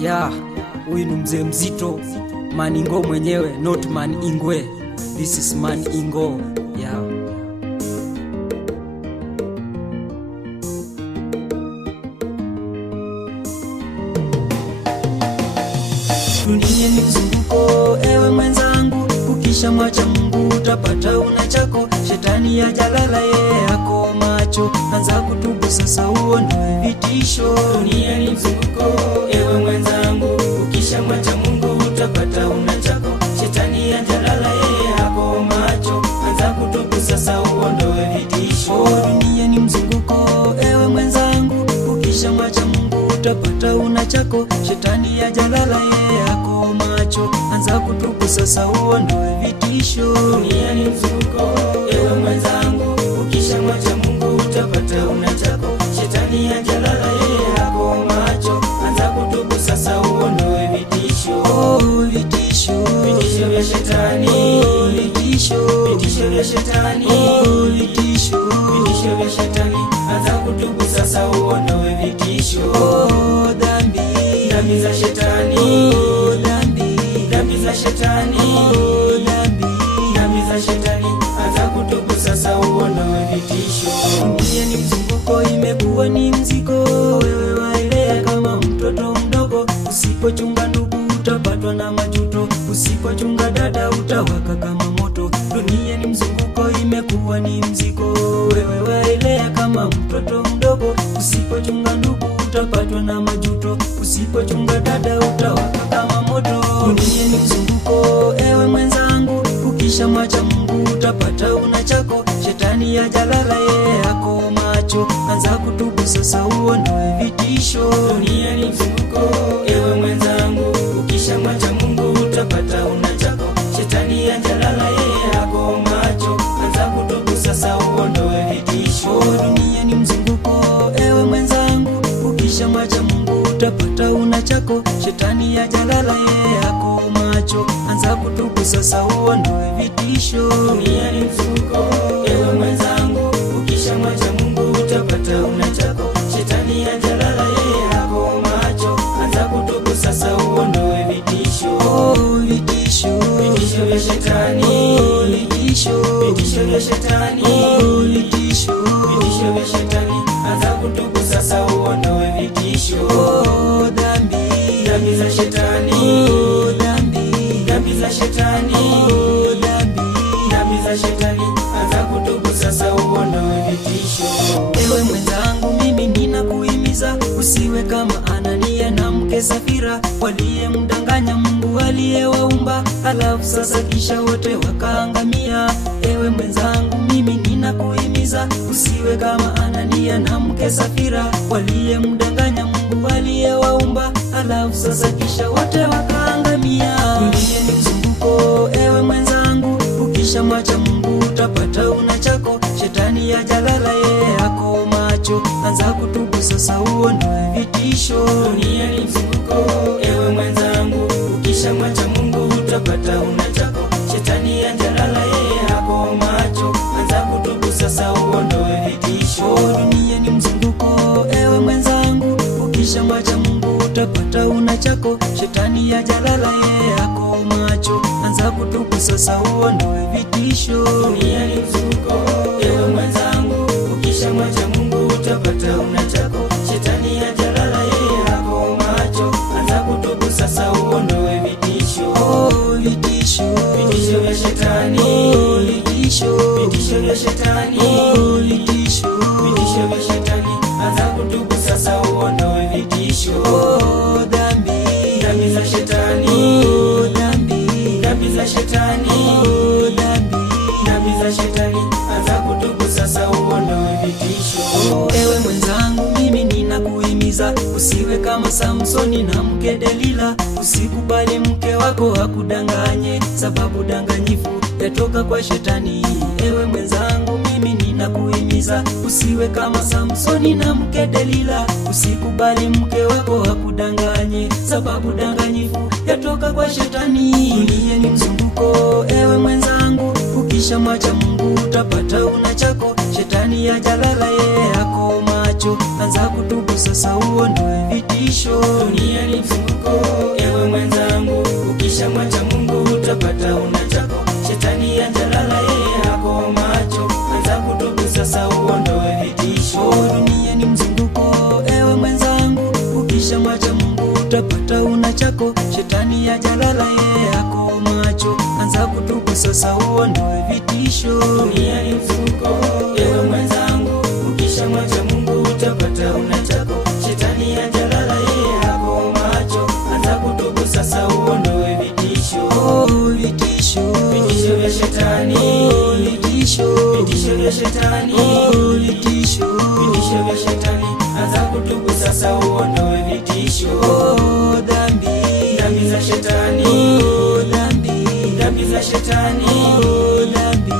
Yeah, huyu ni mzee mzito, Man Ingo mwenyewe, not Man Ingwe. This is Man Ingo. Yeah. Dunia ni mzunguko, ewe mwenzangu, ukisha mwacha Mungu utapata una chako. Shetani ya jalala yeye yako macho, anza kutubu sasa uondoe vitisho. Dunia ni mzunguko, ewe mwenzangu, ukisha mwacha Mungu utapata una chako. Shetani ya jalala yeye yako macho, anza kutubu sasa uondoe vitisho. Dunia ni mzunguko, ewe mwenzangu, ukisha mwacha Mungu utapata una chako. Shetani ya jalala yeye yako macho, anza kutubu sasa uondoe vitisho. Dunia ni mzunguko, ewe mwenzangu, ukisha mwacha Mungu utapata una chako. Shetani ya jalala yeye yako macho, anza kutubu sasa uondoe vitisho. Vitisho, Vitisho vya shetani, vitisho, vitisho vya shetani, vitisho, vitisho vya shetani, anza kutubu sasa uondoe vitisho. dhambi, Dhambi za shetani, dhambi, dhambi za shetani, dhambi. dhambi za shetani, anza kutubu sasa uondoe vitisho. Dunia ni mzunguko, imekuwa ni mzigo, wewe waelea kama mtoto mdogo. Usipochunga ndugu utapatwa na majuto, usipochunga dada utawaka kama moto. Dunia ni mzunguko, imekuwa ni mzigo, wewe waelea kama mtoto mdogo. Usipochunga ndugu utapatwa na majuto, usipochunga dada utawaka kama moto. Dunia ni mzunguko, ewe mwenzangu, ukisha mwacha Mungu utapata una chako. Shetani ya jalala yeye yako macho, anza kutubu sasa uondoe vitisho. Dunia ni mzunguko, ewe mwenzangu, ukisha mwacha Mungu utapata una chako. Shetani ya jalala yeye yako macho, anza kutubu sasa uondoe vitisho. Dunia ni mzunguko, ewe mwenzangu, ukisha mwacha Mungu utapata una chako. Shetani ya jalala yeye yako macho, anza kutubu sasa uondoe vitisho. Dunia ni mzunguko, ewe mwenzangu, ukisha mwacha Mungu utapata una chako. Shetani ya jalala yeye yako macho, anza kutubu sasa uondoe vitisho. Vitisho, Vitisho vya shetani, vitisho, vitisho vya shetani, vitisho, vitisho vya shetani, anza kutubu sasa uondoe vitisho. dhambi, Dhambi za shetani, dhambi, dhambi za shetani, dhambi. dhambi za shetani, anza kutubu sasa uondoe vitisho. Ewe mwenzangu, mimi ninakuhimiza usiwe kama Anania na mke Safira, waliyemdanganya Mungu aliyewaumba, alafu sasa kisha wote wakaangamia. Ewe mwenzangu, mimi ninakuhimiza usiwe kama Anania na mke Safira, waliyemdanganya Mungu aliyewaumba, alafu sasa kisha wote wakaangamia. Dunia ni mzunguko, ewe mwenzangu, ukisha mwacha Mungu utapata una chako. Shetani ya jalala yeye yako macho, anza kutubu sasa uondoe vitisho. Dunia ni mzunguko, ewe mwenzangu, ukisha mwacha Mungu utapata una chako. Shetani ya jalala yeye yako macho, anza kutubu sasa uondoe vitisho. Dunia ni mzunguko, ewe mwenzangu, ukisha mwacha Mungu utapata una chako. Shetani ya jalala yeye yako macho, anza kutubu sasa uondoe vitisho. Dunia ni mzunguko, ewe mwenzangu, ukisha mwacha Mungu utapata una chako. Shetani ya jalala yeye yako macho, anza kutubu sasa uondoe vitisho. Vitisho, Vitisho vya shetani, vitisho, vitisho vya shetani, vitisho, vitisho vya shetani, anza kutubu sasa uondoe vitisho. dhambi, Dhambi za shetani, dhambi, dhambi za shetani, dhambi. dhambi za shetani, anza kutubu sasa uondoe vitisho. Ewe mwenzangu, mimi ninakuhimiza usiwe kama Samsoni na mke Delila. Usikubali mke wako akudanganye, sababu danganyifu yatoka kwa shetani. Ewe mwenzangu, mimi ninakuhimiza usiwe kama Samsoni na mke Delila. Usikubali mke wako akudanganye, sababu danganyifu yatoka kwa shetani. Dunia ni mzunguko, ewe mwenzangu, ukisha mwacha Mungu utapata una chako. Shetani ya jalala yeye yako macho, macho, anza kutubu sasa uondoe vitisho. Dunia ni mzunguko, ewe mwenzangu, ukishamwacha Mungu utapata unachako. Shetani hajalala, yeye hako macho, anza kutubu sasa uondoe vitisho. Dunia ni mzunguko, ewe mwenzangu, ukishamwacha Mungu utapata unachako. Shetani hajalala, yeye hako macho, anza kutubu sasa uondoe vitisho. Dunia ni mzunguko, ewe mwenzangu, ukishamwacha Mungu utapata unachako. Shetani hajalala, yeye hako macho, anza kutubu sasa uondoe vitisho. Vitisho, Vitisho vya shetani, vitisho, vitisho vya shetani, vitisho, vitisho vya shetani, anza kutubu sasa uondoe vitisho. dhambi, Dhambi za shetani, dhambi, dhambi za shetani, dhambi.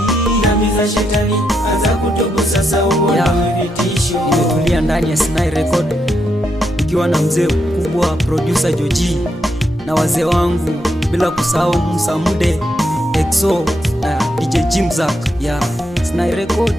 dhambi za shetani, anza kutubu sasa uondoe vitisho. Nimetulia ndani ya Sinai Record ikiwa na mzee mkubwa producer Joji na wazee wangu, bila kusahau Musa Mude, Exo na DJ Jimzak ya Sinai Record.